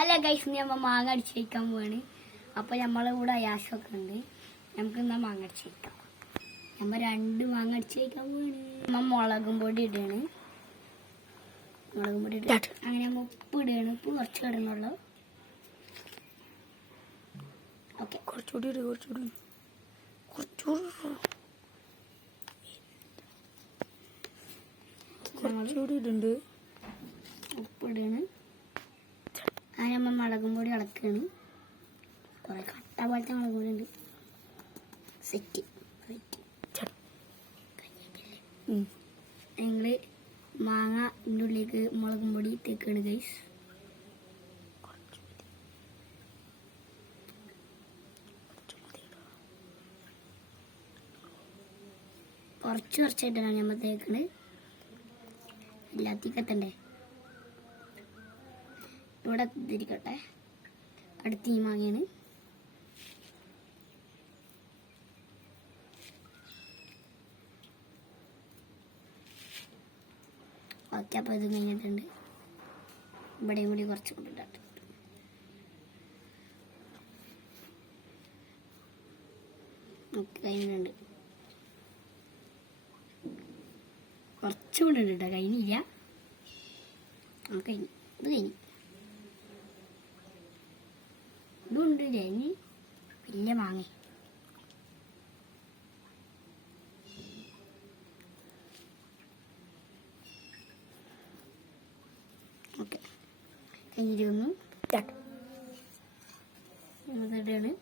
അല്ല ഗൈസ്, നമ്മൾ മാങ്ങ അടിച്ച് കഴിക്കാൻ പോവാണ്. അപ്പൊ നമ്മളെ കൂടെ അയാസൊക്കെ ഉണ്ട്. നമുക്ക് എന്നാ മാങ്ങ അടിച്ച് കഴിക്കാം. നമ്മൾ 2 മാങ്ങ അടിച്ച് കഴിക്കാൻ പോവാണ്. നമ്മൾ മുളകും പൊടി ഇടുകയാണ്. അങ്ങനെ നമ്മൾ ഉപ്പ് ഇടുകയാണ്. ഉപ്പ് കുറച്ച് ഇടണുള്ളൂ. ഓക്കെ, കുറച്ചുകൂടി ഇടുന്നുണ്ട്. ഉപ്പിടാണ്. അങ്ങനെ നമ്മൾ മുളകും പൊടി ഇളക്കാണ്. കുറെ കട്ട പോലത്തെ മുളക് പൊടി ഉണ്ട്. സെറ്റ് ഞങ്ങള് മാങ്ങ ഉള്ളിലേക്ക് മുളകും പൊടി തേക്കാണ് ഗൈസ്. കുറച്ചായിട്ടാണ് നമ്മൾ തേക്കണത്. എല്ലാത്തേക്കും എത്തണ്ടേ. ഇവിടെ തിരിക്കട്ടെ. അടുത്ത ഈ മാങ്ങയാണ്. ഓക്കെ, അപ്പോൾ ഇത് കഴിഞ്ഞിട്ടുണ്ട്. ഇവിടെയും കൂടി കുറച്ച് കൊണ്ടിട്ടുണ്ട്. ഓക്കെ, കഴിഞ്ഞിട്ടുണ്ട്. കുറച്ച് കൊണ്ടുണ്ട് കേട്ടോ, കഴിഞ്ഞില്ല. കഴിഞ്ഞു. ഇത് കഴിഞ്ഞു. ഇതുണ്ട് കഴിഞ്ഞ്. വലിയ മാങ്ങ. ഓക്കെ, കഴിഞ്ഞിരുന്നു. ഇതാണ്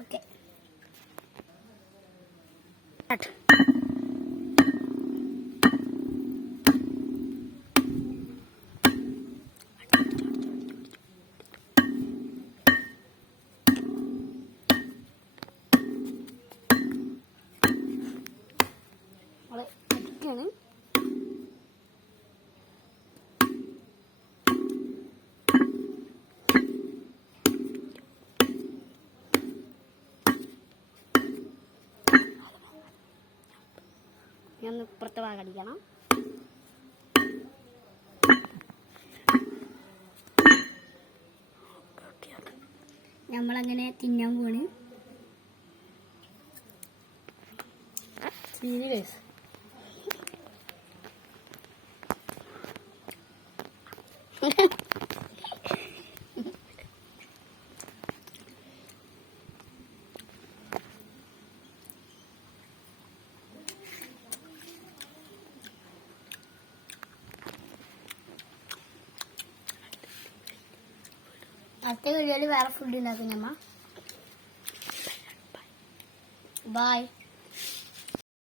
ഓക്കെ. അടിക്കാണ്. ഞാൻ ഇപ്പുറത്തെ ഭാഗം അടിക്കണം. നമ്മളങ്ങനെ തിന്നാൻ പോണ്. സീരിയസ്. അടുത്ത വീഡിയോയിൽ വേറെ ഫുഡ് ഉണ്ടാക്കും ഞമ്മ. ബൈ.